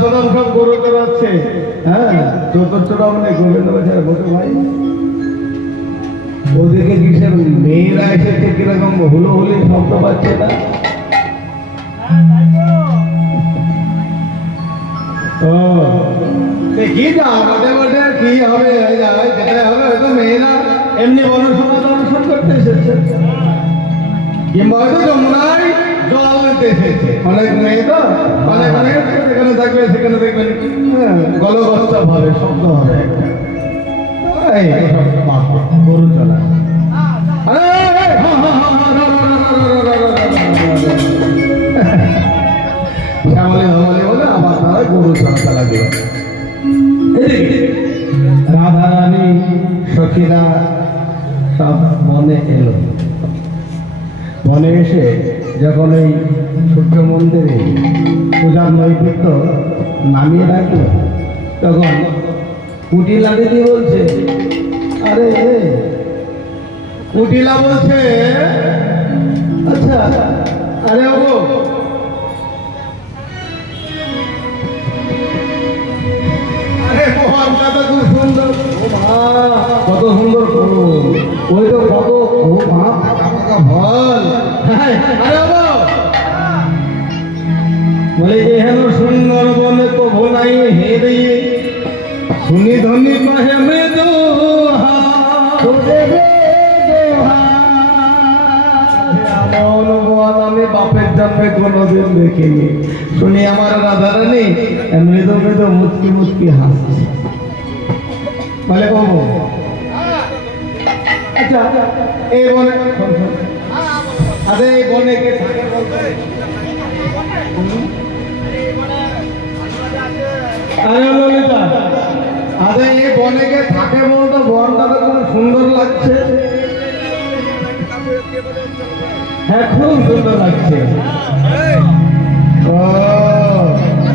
সদম সব গরু করাচ্ছে। হ্যাঁ, চতুর্থরামনে গোবিন্দ বাজার বসে ভাই ওদিকে কিসের মেয়েরা এসেছে কিরকম হুলোহুলি শব্দ পাচ্ছে না? কি যা বটে বটে কি হবে, যেতে হবে হয়তো মেয়েরা এমনি বনসভা দর্শন করতে এসেছে, কিংবা হয়তো যমুনায় জল নিতে এসেছে। অনেক মেয়ে তো অনেক অনেক যেখানে থাকবে সেখানে দেখবেন গলগচ্ছা ভাবে শব্দ হবে গরু চলা। শ্যামলি ধমলি বলে আমার তারা গরু চলা দিল। রাধা রানী সখীরা সব মনে এলো। মনে এসে যখন এই সূর্য মন্দিরে পূজার নৈবেদ্য নামিয়ে রাখলো, তখন কুটিলা দিদি বলছে, আরে কুটিলা বলছে, আচ্ছা আরে ও খুব সুন্দর, কত সুন্দর ওই তো কত ফল বলে যে হেন সুন্দর বনে তো ভোলাই হে দিয়ে শুনি ধনী কহে মৃদু আমি বাপের জন্মে কোনোদিন দেখিনি। শুনি আমার রাধারানী মৃদু মৃদু মুচকি মুচকি হাসছে। বলে বাবু আচ্ছা এই বনে আরে এই বনে কে থাকে বলতে? আরে ললিতা, আরে এই বনে কে থাকে বলতো? বনটা তো খুব সুন্দর লাগছে। হ্যাঁ, খুব সুন্দর লাগছে। ও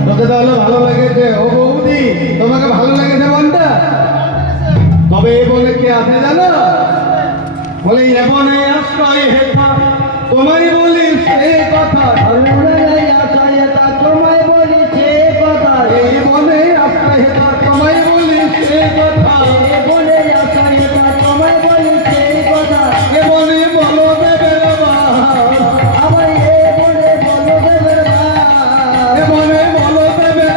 তোকে তাহলে ভালো লেগেছে? ও বৌদি, তোমাকে ভালো লেগেছে বনটা? তবে এই বনে কে আছে জানো? বলে এ বনে আশ্রয় হেথা তোমায় বলি সে কথা, তোমায় বলি সে কথা, এই বনে আশ্রয় হেথা তোমায় বলি সে কথা, বনে আশ্রয় হেথা তোমায় বলি সে কথা, এ বনে বলো দেবের আবার এ বনে বলো দেবের এ বনে বলো দেবের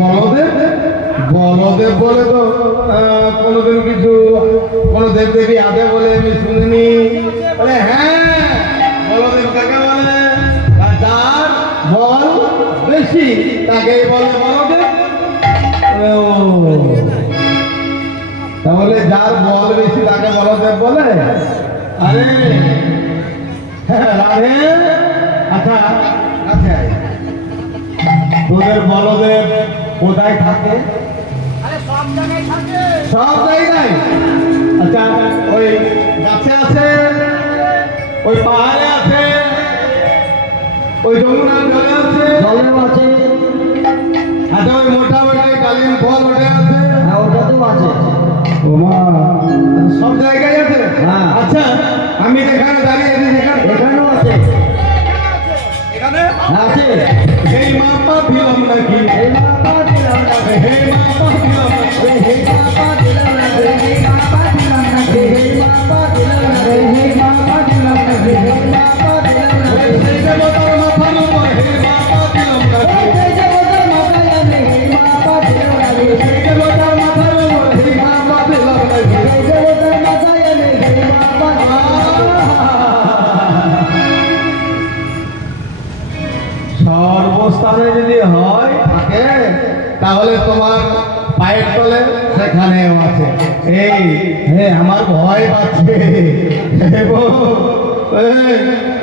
বলদেব বলদেব বলে তো কোনোদিন কিছু কোনো দেব দেবী আছে বলে আমি শুনিনি। বলে হ্যাঁ, বলদেব কাকে বলে? যার বল বেশি তাকেই বলে বলদেব। তাহলে যার বল বেশি তাকে বলদেব বলে? আরে রাধে, আচ্ছা আচ্ছা তোদের বলদেব কোথায় থাকে? সব জায়গায়। আচ্ছা ওই গাছে আছে, ওই পাহাড়ে আছে, ওই যমুনার জলে আছে, জলেও আছে। আচ্ছা ওই মোটা ওইটা কালিম ফল ওটা আছে? হ্যাঁ, ওটাতেও আছে। ওমা, সব জায়গায় আছে। হ্যাঁ। আচ্ছা আমি যেখানে দাঁড়িয়ে আছি এখানেও আছে? এখানে আছে। এই মাপা দিলাম নাকি? এই মাপা দিলাম নাকি? হে মাপা দিলাম নাকি? হে মাপা দিলাম নাকি? হে মাপা দিলাম নাকি? হে মাপা দিলাম নাকি? হে মাপা দিলাম নাকি? হে মাপা দিলাম নাকি? সেই দেবতার মাথার উপর হে মাপা দিলাম নাকি? সেই দেবতার মাথায় আমি হে মাপা দিলাম নাকি? সেই দেবতার মাথার উপর হে মাপা দিলাম নাকি? সেই দেবতার মাথায় আমি হে মাপা সর্বস্থানে যদি হয় থাকে তাহলে তোমার পায়ের তলে সেখানেও আছে। এই হে আমার ভয় পাচ্ছে,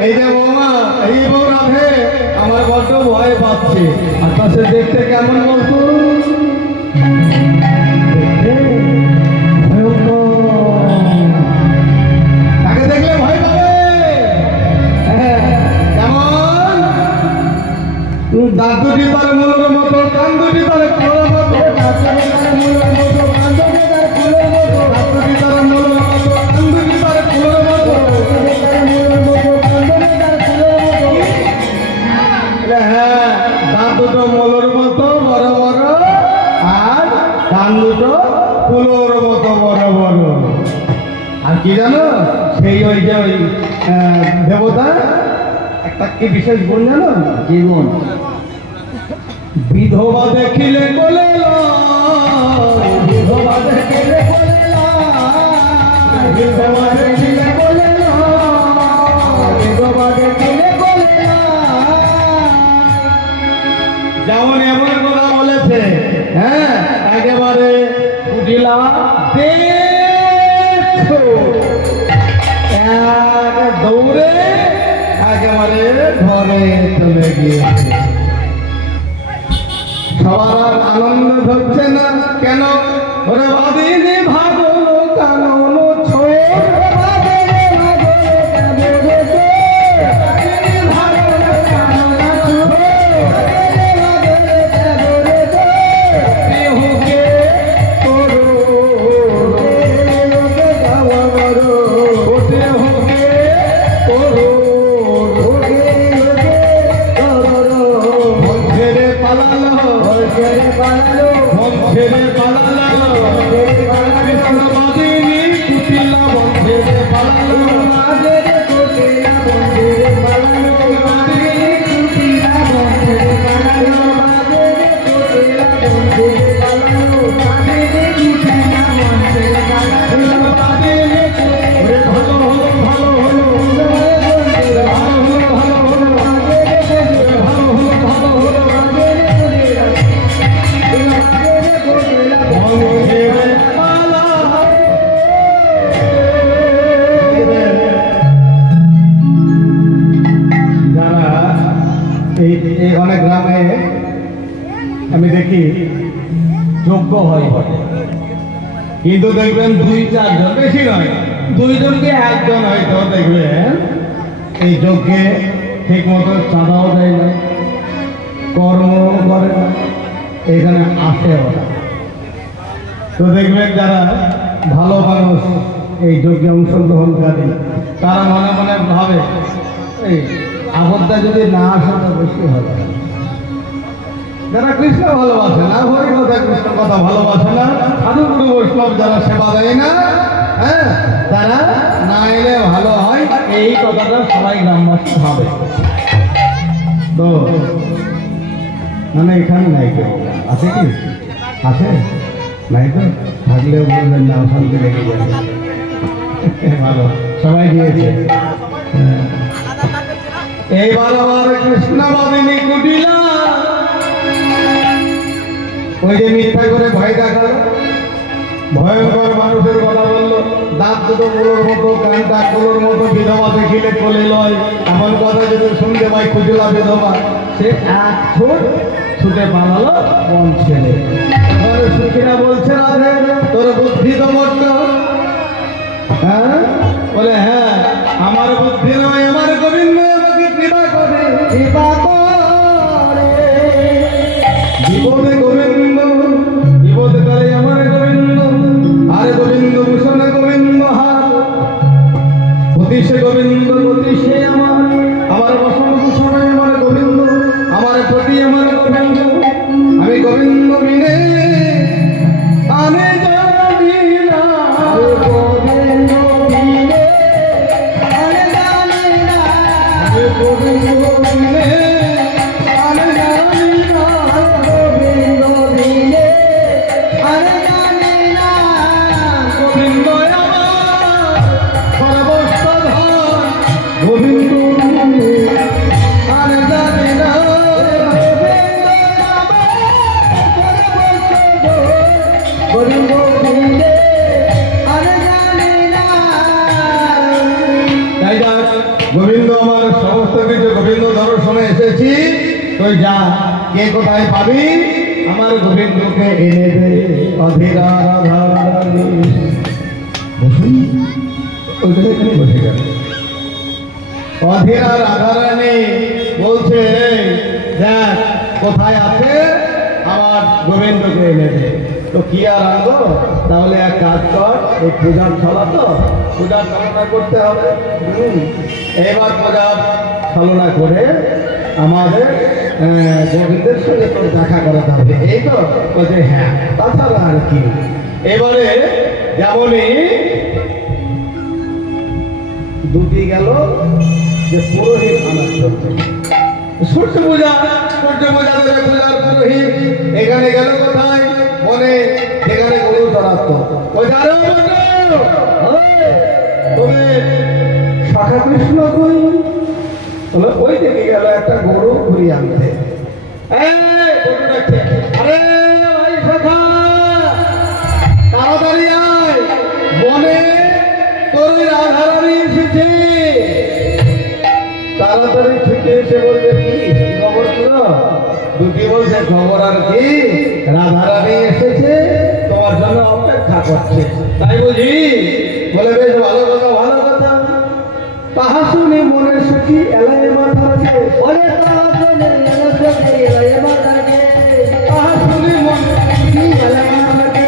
এই যে বৌমা, এই বউ রাধে আমার বড্ড ভয় পাচ্ছে। আকাশে দেখতে কেমন বলতো? তাকে দেখলে ভয় পাবে। কেমন? দাঁত দুটি তার মূলের মতো, কান দুটি তার ফুলের মতো, দাঁত দুটি তার মূলের মতো, কান দুটি তার ফুলের মতো, দাঁত দুটি তার মূলের মতো, কান দুটি তার ফুলের মতো, দাঁত দুটি তার মূলের মতো, দেবতা একটা কি বিশেষ গুণ জানো? কি গুণ? বিধবা দেখিলে বলে বিধবা দেখিলে বলে বিধবা দেখিলে বলে বিধবা দেখিলে বলে যেমন এমন কথা বলেছে। হ্যাঁ, একেবারে উঠিলা দৌড়ে একেবারে ঘরে চলে গিয়েছে। সবার আনন্দ ধরছে না কেন? ওরে বাদিনী ভাগো কানন ছোড় অনেক গ্রামে আমি দেখি যজ্ঞ হয়, কিন্তু দেখবেন 2-4 জন, বেশি নয়, 2 জনকে 1 জন হয়তো দেখবেন এই যজ্ঞে ঠিক মতো চাঁদাও দেয় না, কর্ম করে না, এখানে আসে ওরা। তো দেখবেন যারা ভালো মানুষ এই যজ্ঞে অংশগ্রহণকারী তারা মনে মনে ভাবে এই আপদটা যদি না আসে তো বেশি হবে। যারা কৃষ্ণ ভালোবাসে না, হরি কথা কৃষ্ণ কথা ভালোবাসে না, সাধু গুরু বৈষ্ণব যারা সেবা দেয় না, হ্যাঁ, তারা না এলে ভালো হয়, এই কথাটা সবাই গ্রামবাসী হবে। তো মানে এখানে নাই কেউ আছে কি? আছে নাই তো? থাকলেও বলবেন না, অশান্তি রেখে যাবে। ভালো সবাই দিয়েছে। এইবার আবার কৃষ্ণবাদিনী কুটিলা ওই যে মিথ্যা করে ভয় দেখালো, ভয়ঙ্কর মানুষের কথা বললো, দাঁত দুটো কুলোর মতো, কানটা কুলোর মতো, বিধবা দেখিলে কোলে লয়, এমন কথা যদি শুনতে পাই খুঁজলা বিধবা, সে 1 ছুট ছুটে পালালো বন ছেলে। এবারে সুখীরা বলছে রাধে তোর বুদ্ধি তো বড্ড, হ্যাঁ, বলে হ্যাঁ আমার বুদ্ধি নয়, আমার গোবিন্দ আমাকে কৃপা করে, কৃপা করে, বিপদে গোবিন্দ বিপদ করে আমার গোবিন্দ, আরে গোবিন্দ ভূষণে গোবিন্দ হার, অতিশে গোবিন্দ অতিশে আমার বসন ভূষণে আমার গোবিন্দ, আমার প্রতি আমার গোবিন্দ, আমি গোবিন্দ বিনে আমি জানি না, গোবিন্দ বিনে আমি জানি না, গোবিন্দ বিনে আমি জানি না, গোবিন্দ বিনে আমি জানি না, গোবিন্দ আমার সর্বস্ব ধন, গোবিন্দ বিনে আমি জানি না, গোবিন্দ বিনে আমি জানি না। তাই যাক, গোবিন্দ আমার সমস্ত কিছু, গোবিন্দ দর্শনে এসেছি, তুই যা, কে কোথায় পাবি, আমার গোবিন্দকে এনে দে, অধীরা রাধারানী। বসুন, ওইখানে এখানে বসে গেল। অধীরা রাধারানী বলছে দেখ কোথায় আছে, আমার গোবিন্দকে এনে দে। তো কি আর আনবো, তাহলে এক কাজ কর, এই পূজার ছলা তো, পূজার ছলনা করতে হবে। এবার পূজার ছলনা করে আমাদের গোবিন্দের সঙ্গে তোর দেখা করাতে হবে, এই তো? বলছে হ্যাঁ, তাছাড়া আর কি। এবারে যেমনই দুটি গেল যে পুরোহিত আনার জন্য সূর্য পূজা দেবে পূজার পুরোহিত এখানে গেল কোথায় মনে এখানে গরু চড়াতো তুমি শাখা কৃষ্ণ কই বলে ওই দিকে গেল একটা গরু ঘুরিয়ে আনতে আরে ভাই শাখা তাড়াতাড়ি আয় বনে তোর রাধারানী এসেছে তাড়াতাড়ি ছুটে এসে বলছে কি খবর ছিল দুটি বলছে খবর আর কি রাধারানী এসেছে তোমার জন্য অপেক্ষা করছে তাই বুঝি বলে বেশ ভালো কথা তাহা শুনে মনের সুখী এলায় মাথা রাখে তাহা শুনে মনের সুখী এলায় মাথা রাখে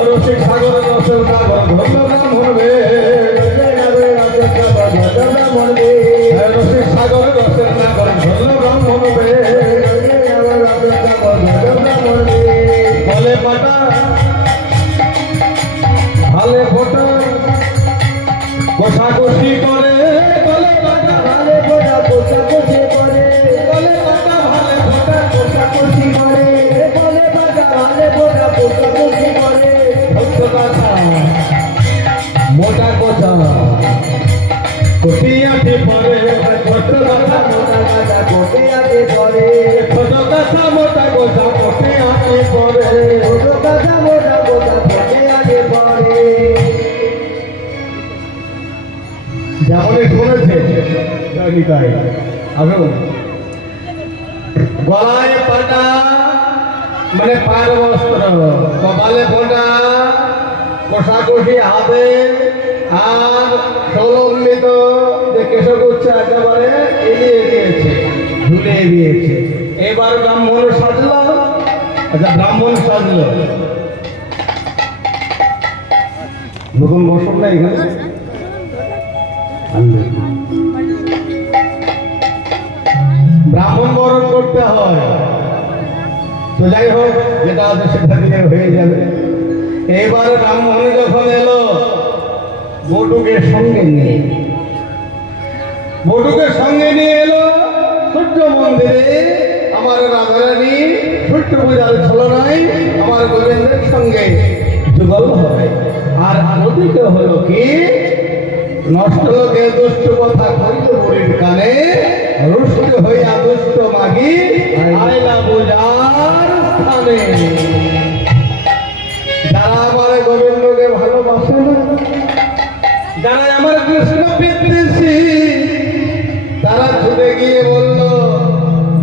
রসিক সাগরের রসের সাগর ধন্যবাদ হবে রসিক সাগরের রসের সাগর ধন্যবাদ হবে বলে পাটা ভালে ফোটা কষাকষি করে বলে পাটা ভালে ফোটা কষাকষি করে বলে পাটা ভালে ফোটা কষাকষি করে বলে পাটা ভালে ফোটা কষাকষি করে মোটা কথা কোটিয়াতে পরে ছোট কথা মোটা কথা কোটিয়াতে পরে ছোট কথা মোটা কথা কোটিয়াতে পরে ছোট কথা মোটা কথা কোটিয়াতে পরে যেমন শুনেছে তাই আসুন গলায় পাটা মানে পায়ের বস্ত্র কপালে ফোঁটা কষাকষি হাতে আর সলম্বিত যে কেশগুচ্ছ একেবারে এড়িয়ে দিয়েছে ঝুলিয়ে দিয়েছে এবার ব্রাহ্মণ সাজল ব্রাহ্মণ সাজল নতুন বসন না এখানে ব্রাহ্মণ বরণ করতে হয় তো যাই হোক যেটা আছে সেটা দিয়ে হয়ে যাবে এবার ব্রাহ্মণ যখন এলো বটুকে সঙ্গে নিয়ে এলো সূর্য মন্দিরে আমার রাধারানী সূর্য পূজার ছলনায় আমার গোবিন্দের সঙ্গে যুগল হবে আর ওদিকে হলো কি নষ্ট লোকে দুষ্ট কথা কইল বুড়ির কানে রুষ্ট হইয়া দুষ্ট মাগি আইলা পূজার স্থানে যারা আমার গোবিন্দকে ভালোবাসে না যারা আমার কৃষ্ণ বিদ্বেষী তারা ছুটে গিয়ে বলল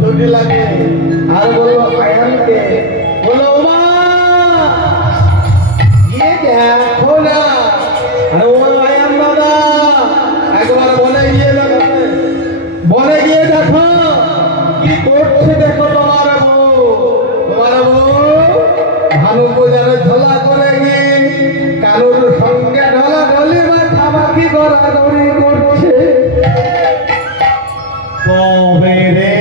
যদি লাগে আর বললো আয়ানকে বললো মা গিয়ে দেখো না আর ও আয়ান দাদা একবার বনে গিয়ে দেখো কি করছে দেখো তোমার বউ ভানু পূজার ঝোলা করে গিয়ে কারোর সঙ্গে ঢলা ঢলি বা খামাকি গড়াগড়ি করছে তবে রে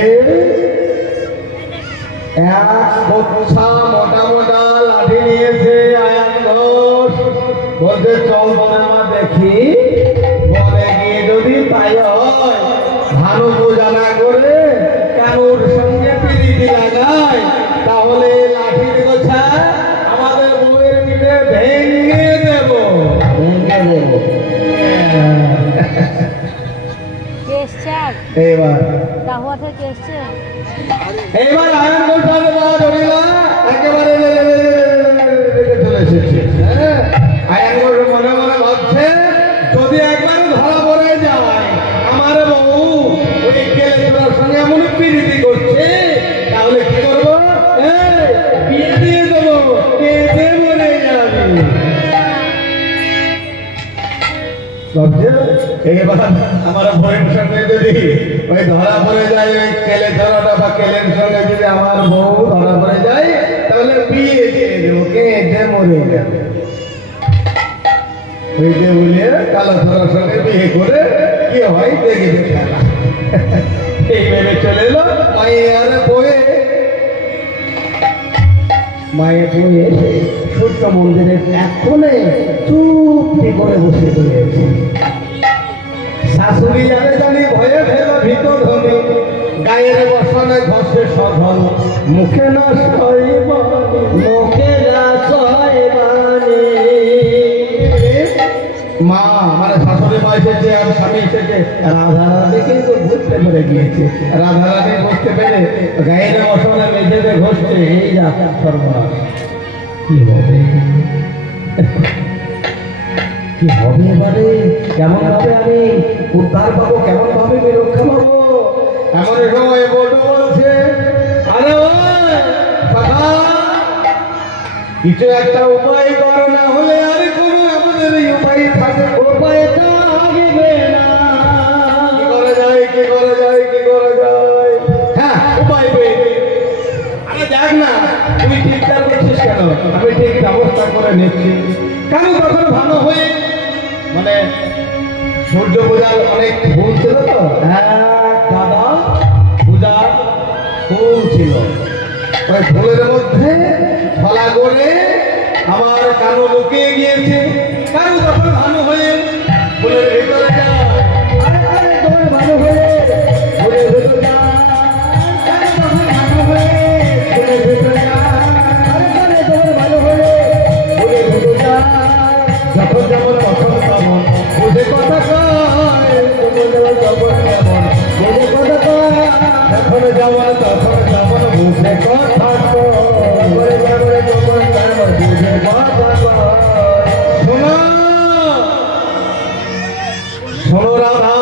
এক গোচ্ছা মোটা মোটা লাঠি নিয়েছে আয়ান ঘোষ বলছে চল বনে মা দেখি বনে গিয়ে যদি তাই হয় ভানু পূজা না করে কারোর সঙ্গে প্রীতি লাগায় তাহলে লাঠির গোছা আমাদের বউয়ের পিঠে ভেঙে দেব এইবার আয়ন গোসার মা ধরিলা একেবারে চলে এসেছে আয়ন গোস মনে মনে ভাবছে যদি একবার ধরা পড়ে যায় আমার বউ ওই কেলের সঙ্গে এমন প্রীতি করছে তাহলে কি করবো বিয়ে দিয়ে দেবো কেঁদে মরে যাবে এবার আমার বউয়ের সঙ্গে যদি ওই ধরা পড়ে যায় ওই কেলে ধরাটা বা কেলের সঙ্গে যদি আমার বউ ধরা পড়ে যায় তাহলে বিয়ে দিয়ে দেবো কেঁদে মরে যাবে ওইটা বলে কালো ধরার সঙ্গে বিয়ে করে কি হয় দেখে খেলা এই ভেবে চলে এলো মাইয়ার বয়ে মায়ের বই এসে সূর্য মন্দিরের এক কোণে চুপটি করে বসে রয়েছে। শাশুড়ি জানে জানি ভয়ে ফেল ভিতর ধনে, গায়ের বসনে ঘষে সঘন, মুখে না সয় বাণী, মুখে না সয় বাণী। মা মানে শাশুড়ি মা এসেছে আর স্বামী এসেছে, রাধারানী কিন্তু বুঝতে পেরে গিয়েছে। রাধারানী বুঝতে পেরে গায়ের বসনে মেঝেতে ঘষছে। এই যা সর্বনাশ, কি হবে কি হবে এবারে? কেমন ভাবে আমি উদ্ধার পাবো, কেমন ভাবে আমি রক্ষা পাবো? এমন সময় বলতে বলছে, আরে কিছু একটা উপায় করো, না হলে আর কোনো আমাদের এই উপায় থাকে, উপায় থাকবে না। কি করা যায়, কি করা যায়, কি করা যায়? হ্যাঁ, উপায় পেয়ে আরে যাক না, তুই ঠিকঠাক করছিস কেন? আমি ঠিক ব্যবস্থা করে নিচ্ছি। কেন তখন ভালো হয়ে মানে সূর্য পূজার অনেক ফুল ছিল তো, হ্যাঁ দাদা পূজার ফুল ছিল, ওই ফুলের মধ্যে ফলা করে আমার কানো লুকিয়ে গিয়েছে। কেন তখন ভালো হয়ে ফুলের ভেতরে যায়, ভালো হয়ে ফুলের ভেতরে যায়, ভালো হয়ে ফুলের ভেতরে যায়, ভালো হয়ে ফুলের ভেতরে যায়। যখন যেমন তখন তেমন বুঝে কথা কয়, যখন যেমন বুঝে কথা কয়, যখন যেমন তখন তেমন বুঝে কথা কয়, যখন তেমন বুঝে কথা কয়। শোনো শোনো রাধা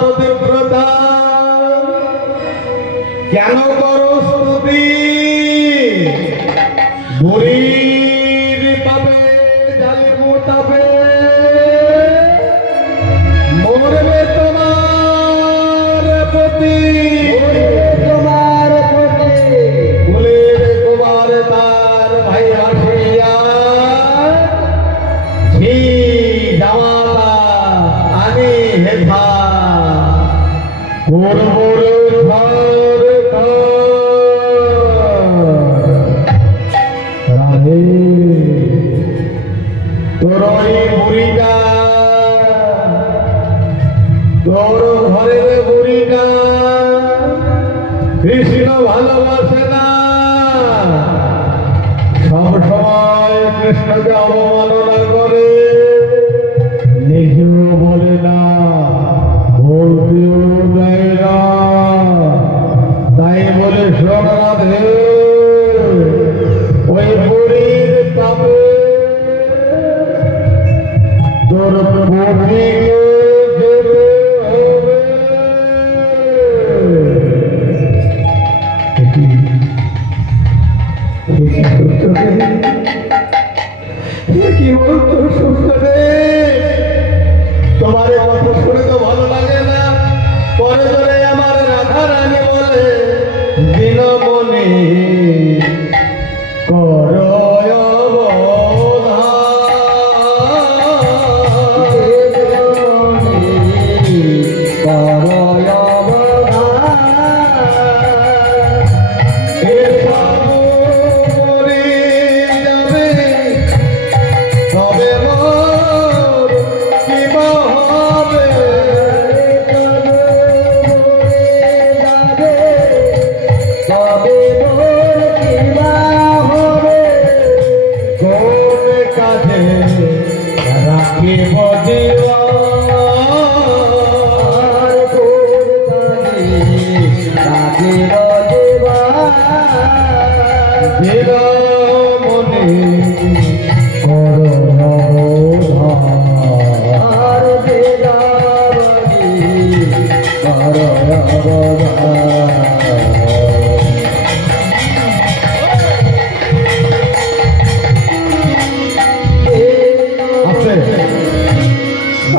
পতিব্রতা, কেন করো স্তুতি? বুড়ির পাবে জালি মোটাবে, মরবে তোমার প্রতি, তোমার প্রতি। ফুলের কুমার তার ভাই আসিয়া ঝি জামাতা আনি হেথা, মোর মোর ঘর রাধে তোর বুড়িটা, তোর ঘরের বুড়িটা কৃষ্ণ ভালোবাসে না, সব সময় কৃষ্ণকে অবমাননা করে, নিজেও বলে না, বলতেও দেয় না। তাই বলে শোন রাধে, ওই বুড়ির তাপে তোর বুড়িকে যেতে হবে। কি বলতো সুন্দরে, তোমার কথা শুনে তো ভালো লাগে না। পরে ধরে আমার রাধা রানী বলে, দিনমণি করো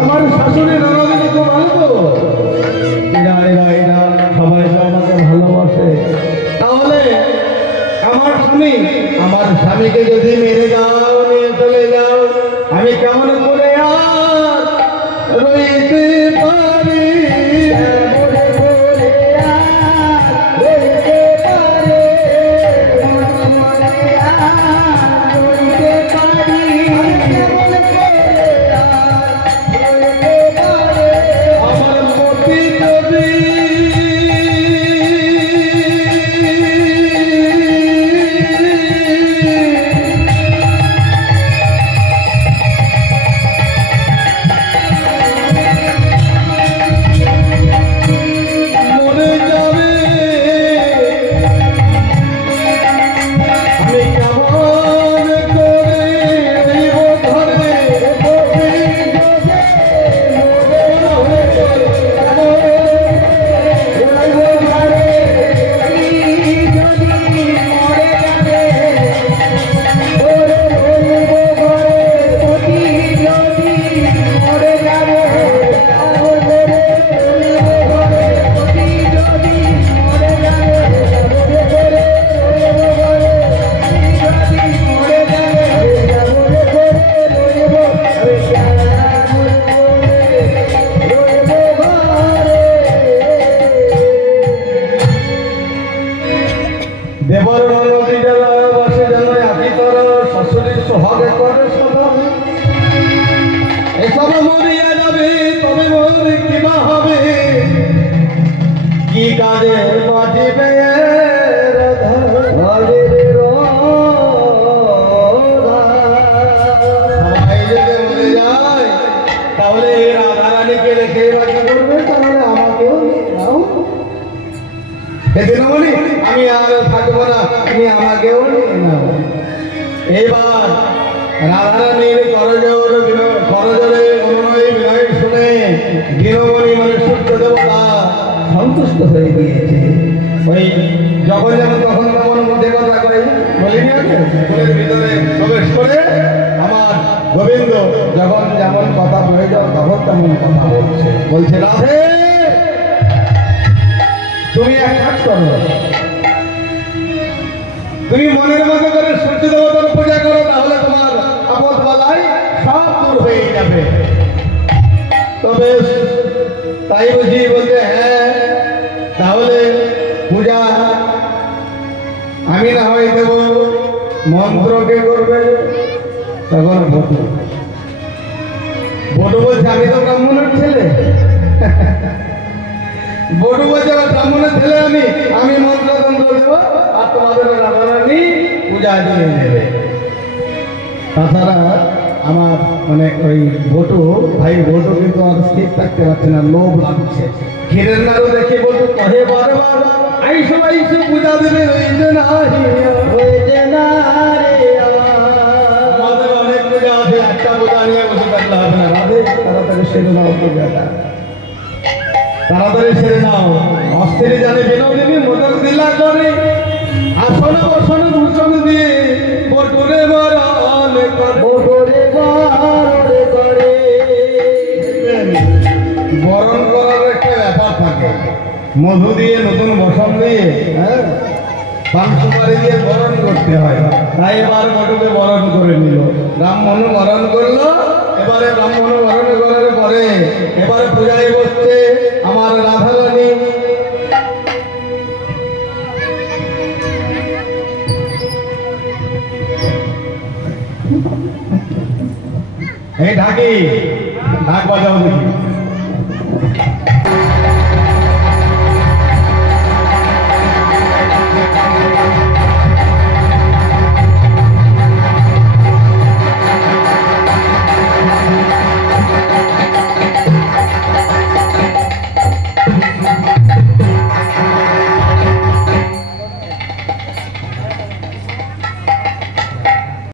আমার শাশুড়ি ননদিনী খুব ভালো তো, এরা সবাই তো আমাকে ভালোবাসে। তাহলে আমার স্বামীকে যদি মেরে যাও, নিয়ে চলে যাও, আমি কেমন করে আর রইতে পারি? তবে বলবে কিবা হবে কি কাজে বাজিবে সবাই যদি মরে যায় তাহলে রাধারানীকে রেখে বাকি করবে, তাহলে আমাকেও নাও। এদিন আমি আর থাকবো না, তুমি আমাকেও নাও। এইবার রাধারানীর করজোরে অনুনয় বিনয় শুনে গৃহমণি মানে সূর্য দেবতা সন্তুষ্ট হয়ে গিয়েছে। ওই যখন যেমন তখন তেমন মধ্যে কথা কয় বলিনি আগে, স্কুলের ভিতরে প্রবেশ করে আমার গোবিন্দ যখন যেমন কথা প্রয়োজন তখন তেমন কথা বলছে রাধে তুমি এক কাজ করো, তুমি মনের মতো করে সূর্য দেবতার পূজা করো, তাহলে তোমার আপদ বালাই সব দূর হয়ে যাবে। তবে তাই বুঝি বলতে হ্যাঁ, তাহলে পূজা আমি না হয় দেব, মন্ত্র কে করবে? তখন বটু বলছে আমি তো ব্রাহ্মণের ছেলে। বটু বলছে ব্রাহ্মণের ছেলে আমি মন্ত্রতন্ত্র দেবো আর তোমাদের রাধারানী পূজা দিয়ে নেবে। তাছাড়া আমার মানে ওই বটু ভাই বটু কিন্তু আর স্থির থাকতে পারছে না, লোভ লাগছে। ক্ষীরের নাড়ু দেখে বটু কহে বারবার আইসো আইসো পূজা দেবে আমাদের অনেক পূজা আছে, একটা পূজা নিয়ে বসে থাকলে হবে না। রাধে তাড়াতাড়ি সেরে নাও পূজাটা, তাড়াতাড়ি সেরে নাও। অস্থিরে জানে বিনোদিনী মোদক দিলা করে আসন বসন ভূষণ দিয়ে বটুরে বরণ করে। বরণ করার একটা ব্যাপার থাকে, মধু দিয়ে নতুন বসন দিয়ে পান সুপারি দিয়ে বরণ করতে হয়। তাই এবার বটুকে বরণ করে নিল, ব্রাহ্মণ বরণ করলো। এবারে ব্রাহ্মণ বরণ করার পরে এবারে পূজায় বসছে আমার রাধারানী। এই ঢাকি ঢাক বাজাও দেখি।